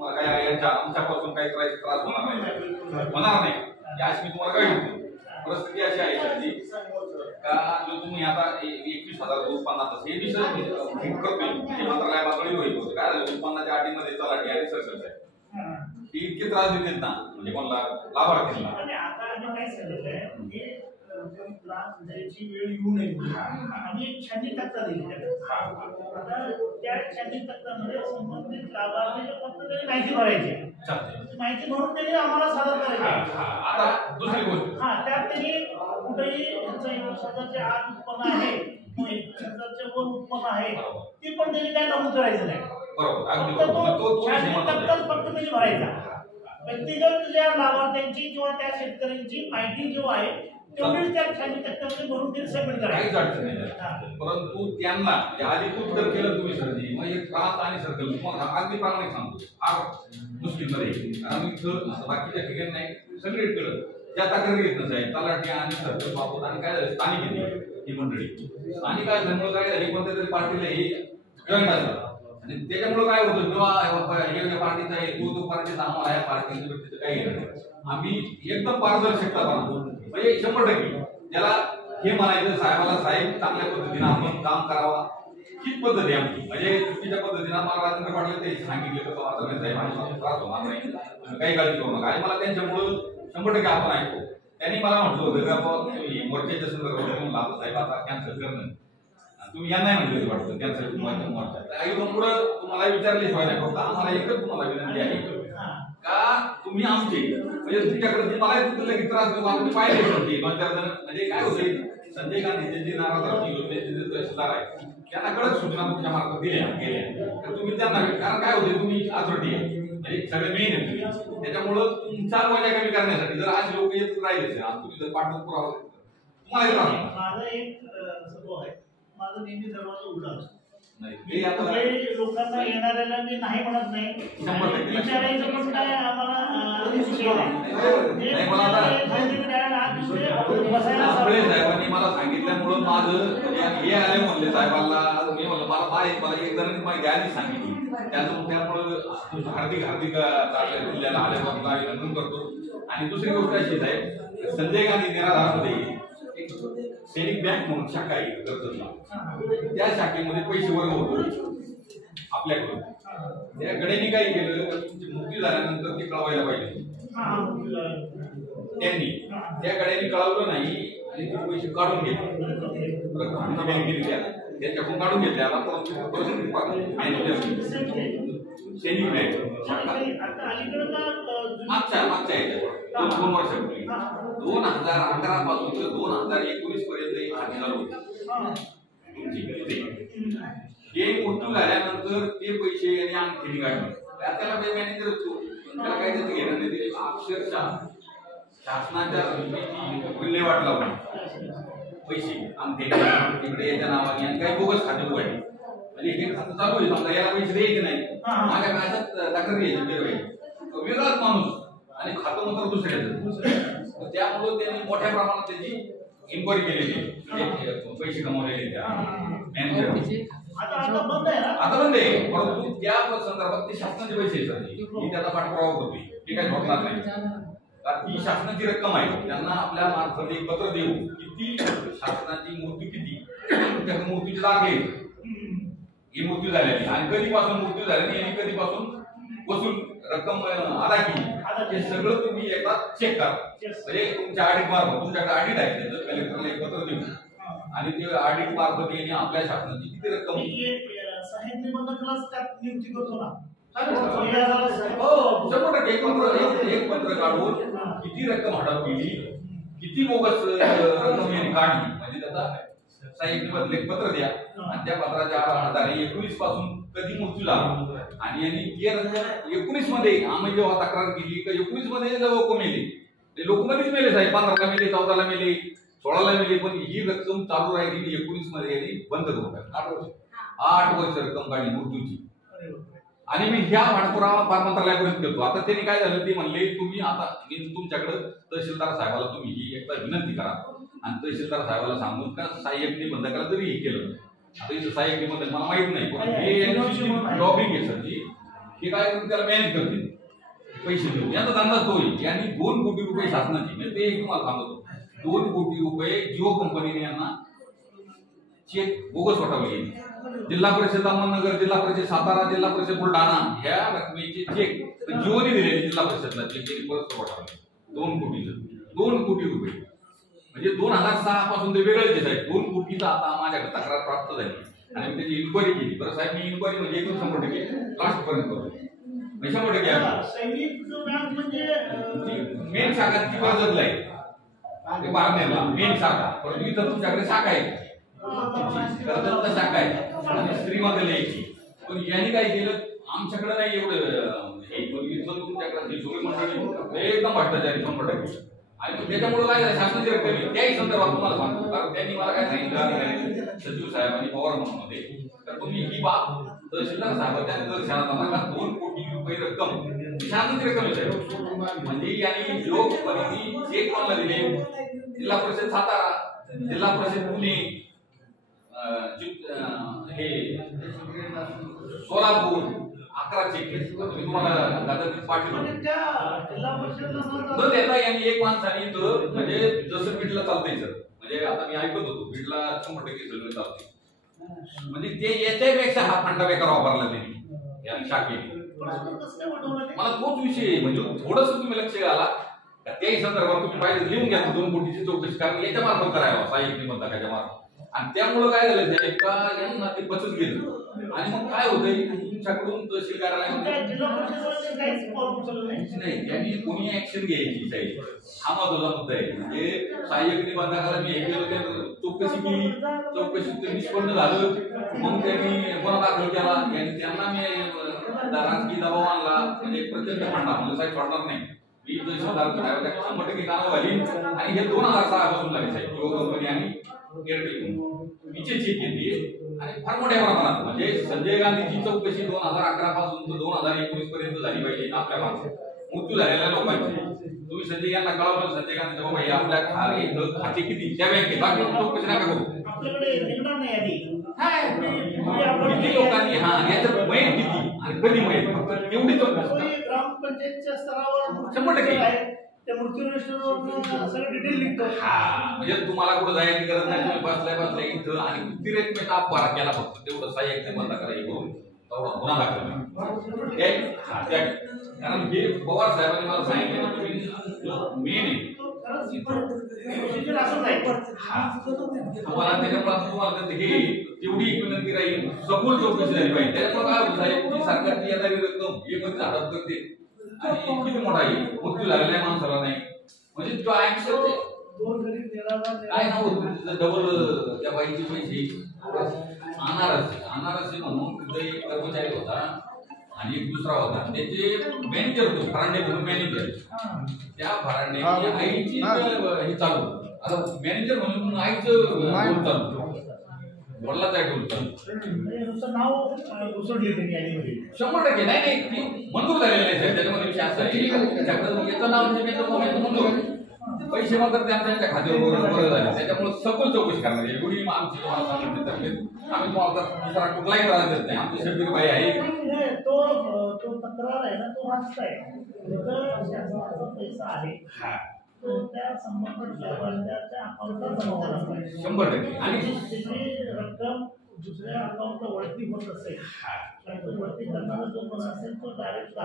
मला काय आमच्यापासून काही त्रास होणार नाही याची मी तुम्हाला काय म्हणतो. परिस्थिती अशी आहे का जो तुम्ही आता 21,250 हे विषय करतोय मंत्रालय पातळी होईल काय झालं उत्पन्नाच्या अटीमध्ये तलाठी आणि सर्कल आहे इतके त्रास देतात ना म्हणजे कोणाला लाभार्थीला आता आम्ही काय सांगितलंय की त्रास द्यायची वेळ येऊ नये आम्ही एक छाननी तक्ता दिलेला आता त्या छाननी तक्त्यामध्ये संबंधित लाभार्थीच्या फक्त तरी माहिती भरायची माहिती भरून त्यांनी आम्हाला सादर करायची. आता दुसरी गोष्ट त्यात त्यांनी कुठेही यांचं 21,000च्या आत उत्पन्न आहे किंवा 21,000च्या वर उत्पन्न आहे ती पण त्यांनी काय नमूद करायचं नाही. फक्त त्यांनी भरायचा व्यक्तिगत ज्या लाभार्थ्यांची किंवा त्या शेतकऱ्यांची माहिती जो आहे तेवढीच त्या छाननी तक्त्यामध्ये भरून त्यांनी सबमिट करायची. परंतु त्यांना अधिकृत जर केलं तुम्ही सरजी मग एक त्रास आणि सर्कल तुम्हाला अगदी प्रामाणिक सांगतो फार मुश्किल मध्ये आम्ही बाकीच्या ठिकाणी नाही सगळीकडे त्या तक्रारी घेत नसाय तलाठी आणि सर्कल बाबत आणि काय झालं स्थानिक ही मंडळी स्थानिक काय झाल्यामुळे काय झाली कोणत्या तरी पार्टीला हे जॉईन झालं आणि त्याच्यामुळे काय होतं जेव्हा पार्टीचा आहे तो पार्टीचा आम्हाला या पार्टीचं काही घेणं आम्ही एकदम पारदर्शकता बनवतो म्हणजे 100% त्याला हे म्हणायचं साहेबाला साहेब चांगल्या पद्धतीने आपण काम करावा हीच पद्धत आहे आमची म्हणजे चुकीच्या पद्धतीने आम्हाला राजेंद्र पाटील ते सांगितले कसं वाचलं साहेब आणि त्रास होणार नाही काही काळजी करू नका आणि मला त्यांच्यामुळं 100% आपण ऐकतो त्यांनी मला म्हटलं होतं की आपण मोर्चाच्या संदर्भात लाभ साहेब आता कॅन्सल करणं तुम्ही यांना म्हणले वाटतं कॅन्सल मोर्चा आयुक्त पुढं तुम्हाला विचारल्याशिवाय नाही फक्त आम्हाला एकच तुम्हाला विनंती आहे का तुम्ही आमचे म्हणजे तुमच्याकडे मला लगेच त्रास देऊ तुम्ही पाहिले होते 2-4 जण म्हणजे काय होते संजय गांधी जे नाराज योजनेचे तहसीलदार आहे त्यांना कडक सूचना तुमच्या मार्फत दिल्या गेल्या तर तुम्ही त्यांना कारण काय होते तुम्ही अथॉरिटी आहे म्हणजे सगळे मेन आहे त्याच्यामुळं तुमचा वजा कमी करण्यासाठी जर आज लोक येत राहिले तुम्ही जर पाठपुरावा तुम्हाला माझा एक स्वभाव आहे माझा नेहमी दरवाजा उघडा असतो लोकांना येणाऱ्याला मी नाही म्हणत नाही विचारायचं पण काय आम्हाला साहेबांनी मला सांगितल्यामुळं माझं हे आले म्हणले साहेबांना मी म्हणलं मला एक जणांनी माहिती आधी सांगितली त्यामुळं हार्दिक जिल्ह्याला आल्यापासून अभिनंदन करतो आणि दुसरी गोष्ट अशी साहेब संजय गांधी निराधारामध्ये सैनिक बँक म्हणून शाखा आहे कर्जतला त्या शाखेमध्ये पैसे वर्ग होतो आपल्याकडून त्या गड्यांनी काय केलं मुक्ती झाल्यानंतर ते कळवायला पाहिजे त्यांनी त्या गड्यांनी कळवलं नाही आणि ते पैसे काढून घेतले बँकेने त्याच्याकडून काढून घेतले आता सैनिक बँक मागच्या याच्यावर 2 वर्षापूर्वी 2011 पासून तर 2019 पर्यंत हे मृत्यू झाल्यानंतर ते पैसे यांनी अंगठीने काढले त्याला मॅनेजर होतो त्याला काही त्याचं घेणं नाही अक्षरशः शासनाच्या विल्हेवाट लावून पैसे अंगठीने तिकडे याच्या नावाने आणि काही बोगस खाते उघडले आणि हे खातं चालू आहे समजा याला पैसे द्यायचे नाही माझ्या काशात तक्रारी यायची वेगळाच माणूस आणि खातं मात्र दुसऱ्याचं त्यामुळं त्यांनी मोठ्या प्रमाणात त्याची इन्क्वायरी केलेली पैसे कमवलेले त्या मॅनेजर आता बंद आहे परंतु त्या संदर्भात ते शासनाचे पैसे येतात मी त्याचा पाठपुरावा करतोय ते काही होणार नाही कारण ती शासनाची रक्कम आहे त्यांना आपल्या मार्फत एक पत्र देऊ किती शासनाची मूर्ती किती त्या मूर्तीचे दाखले ही मृत्यू झालेली आणि कधीपासून मृत्यू झालेली आणि कधीपासून वसूल रक्कम अदा केली हे सगळं तुम्ही एकदा चेक करा म्हणजे तुमच्या ऑडिट मार्फत तुमच्याकडे ऑडिट आहे त्याचं कलेक्टरला एक पत्र देऊ आणि ते ऑडिट मार्फत यांनी आपल्या शासनाची किती रक्कम साहेब निबंधकालाच त्यात नियुक्ती करतो ना एक पत्र काढून किती रक्कम हडप केली किती बोगस रक्कम यांनी काढली म्हणजे त्याचा साहेब निबंध एक पत्र द्या आणि त्या पत्राच्या आधारे 19 पासून कधी मृत्यू झाला आणि यांनी 19 मध्ये आम्ही जेव्हा तक्रार केली तर 19 मध्ये लोक मेले ते लोक मध्येच मेले साहेब 15ला मेले 14ला मेले 16ला मेले पण ही रक्कम चालू राहिली 19 मध्ये यांनी बंद करून टाकली 8 वर्ष रक्कम काढली मृत्यूची आणि मी ह्या पाठपुरावा फार मंत्रालयापर्यंत करतो आता त्यांनी काय झालं ते म्हणले तुम्ही आता मी तुमच्याकडे तहसीलदार साहेबाला तुम्ही ही एकदा विनंती करा आणि तहसीलदार साहेबाला सांगून का सहाय्यक निबंधकाला जरी हे केलं आता इथं सहाय्यक निबंधक मला माहित नाही पण हे लॉबिंग आहे सर जी हे काय करतील, त्याला मॅनेज करतील पैसे देऊन. यांचा धंदाच तो होईल. यांनी 2 कोटी रुपये शासनाची, म्हणजे ते तुम्हाला सांगतो, 2 कोटी रुपये जिओ कंपनीने यांना चेक बोगस वाटावले. जिल्हा परिषद अहमदनगर, जिल्हा परिषद सातारा, जिल्हा परिषद बुलढाणा ह्या रकमेचे चेक जिओने दिलेले जिल्हा परिषदला चेक त्यांनी परत वाटावले 2 कोटीचं. 2 कोटी रुपये म्हणजे 2006 पासून ते वेगळेच आहेत. 2 कोटीचा आता माझ्याकडे तक्रार प्राप्त झाली आणि त्याची इन्क्वायरी केली. बरं साहेब, मी इन्क्वायरी म्हणजे एकदम 100% लास्ट पर्यंत करतो. 100% आहे. सैनिक बँक म्हणजे मेन शाखा ती कर्जतला आहे, ते बारनेरला मेन शाखा. परंतु इथं तुमच्याकडे शाखा आहे, कर्जतला शाखा आहे आणि श्रीमंतला यायची. पण यांनी काय केलं, आमच्याकडे नाही एवढं हे, पण इथं तुमच्याकडे सगळी मंडळी एकदम भ्रष्टाचारी 100%. आणि मग त्याच्यामुळे काय झालं, शासनाची रक्कम आहे त्याही संदर्भात तुम्हाला सांगतो. कारण त्यांनी मला काय सांगितलं सचिव साहेब आणि पवार म्हणून मध्ये, तर तुम्ही ही बाब तहसीलदार साहेब त्याने दर्शनात आणला का 2 कोटी रुपये रक्कम शासनाची रक्कम आहे. म्हणजे यांनी जिओ कंपनीने चेक कोणाला दिले, जिल्हा परिषद सातारा, जिल्हा परिषद पुणे, हे सोलापूर 11 चेक तुम्हाला दादाजी पाठवलं. तर त्याचा यांनी एक माणसाने इथं म्हणजे जसं बीडला चालतंय सर, म्हणजे आता मी ऐकत होतो बीडला 100% सगळं चालते, म्हणजे ते याच्यापेक्षा हा फंडा बेकार वापरला त्यांनी या शाखेने. मला तोच विषय म्हणजे थोडस तुम्ही लक्ष घाला त्याही संदर्भात तुम्ही पाहिजे लिहून घ्या 2 कोटीची चौकशी, कारण याच्या मार्फत करायला सहाय्यक निबंधकाच्या मार्फत. आणि त्यामुळं काय झालं ते का यांना ते पचत गेलं आणि मग काय होतंय तुमच्याकडून तहसील कार्यालयामध्ये नाही, त्यांनी कोणी ऍक्शन घ्यायची साहेब, हा महत्वाचा मुद्दा आहे. म्हणजे सहाय्यक निबंधकाला मी हे केलं, चौकशी केली, चौकशीत निष्पन्न झालं, मग त्यांनी गुन्हा दाखल केला. त्यांना मी राजकीय दबाव आणला, म्हणजे प्रचंड भांडा म्हणजे साहेब सोडणार नाही मी तहसीलदार 100% कानावर घालीन. आणि हे 2006 पासून लागले साहेब जिओ कंपनी आणि एअरटेल हिचे चेक घेतली आणि फार मोठ्या प्रमाणात. म्हणजे संजय गांधीची चौकशी 2011 पासून तर 2019 पर्यंत झाली पाहिजे. आपल्या मृत्यू झालेल्या लोकांची तुम्ही संजय यांना कळवलं, संजय गांधी बाबा हे आपल्या खाते किती त्या बँकेत बाकी चौकशी नका करू किती लोकांनी, हा याच्यात मैल किती आणि कधी मैल, फक्त एवढी चौकशी ग्रामपंचायतच्या स्तरावर 100% त्या मृत्यू रजिस्टरवर सगळं डिटेल निघतो. म्हणजे तुम्हाला कुठं जायची गरज नाही, तुम्ही बसल्या इथं आणि किती रेटमेचा अपवार केला, फक्त तेवढं सहाय्यक निबंध करायला करून तेवढा गुन्हा दाखल. कारण हे पवार साहेबांनी मला सांगितलं तुम्ही मेन आहे तुम्हाला त्याच्यामुळे तुम्हाला हे तेवढी एक विनंती राहील, सखोल चौकशी झाली पाहिजे. त्याच्यामुळे काय होतं साहेब, जी सरकारची येणारी रक्कम हे पण हडप करते आणि किती मोठा आहे मृत्यू झालेल्या माणसाला नाही, म्हणजे तो काय नाव होतं डबल त्या बाईचे पैसे अनारस म्हणून तिथं एक कर्मचारी होता आणि एक दुसरा होता, त्याचे मॅनेजर होते फरांडे म्हणून मॅनेजर. त्या फरांडे आईची हे चालू, आता मॅनेजर म्हणून आईचं चालू वडिलाच आहे टोल नाव घुसडले त्यांनी यादीमध्ये 100% नाही ती मंजूर झालेली आहे. त्याच्यामध्ये विषय असा आहे याचं नाव मंजूर पैसे मात्र त्यांच्या खात्यावर बरं झाले, त्याच्यामुळे सखोल चौकशी करणार आहे. एवढी आमची तुम्हाला सांगितली आम्ही तुम्हाला दुसरा कुठलाही त्रास देत नाही. आमचे शब्बीर भाई आहे तो तक्रार आहे ना तो वाचताय पैसा आहे त्या संबंधित लाभार्थ्याच्या अकाउंटला जमा झाला पाहिजे 100%. आणि त्याची रक्कम दुसऱ्या अकाउंटला वळती होत असेल, वळती करणारा जो कोण असेल तो डायरेक्ट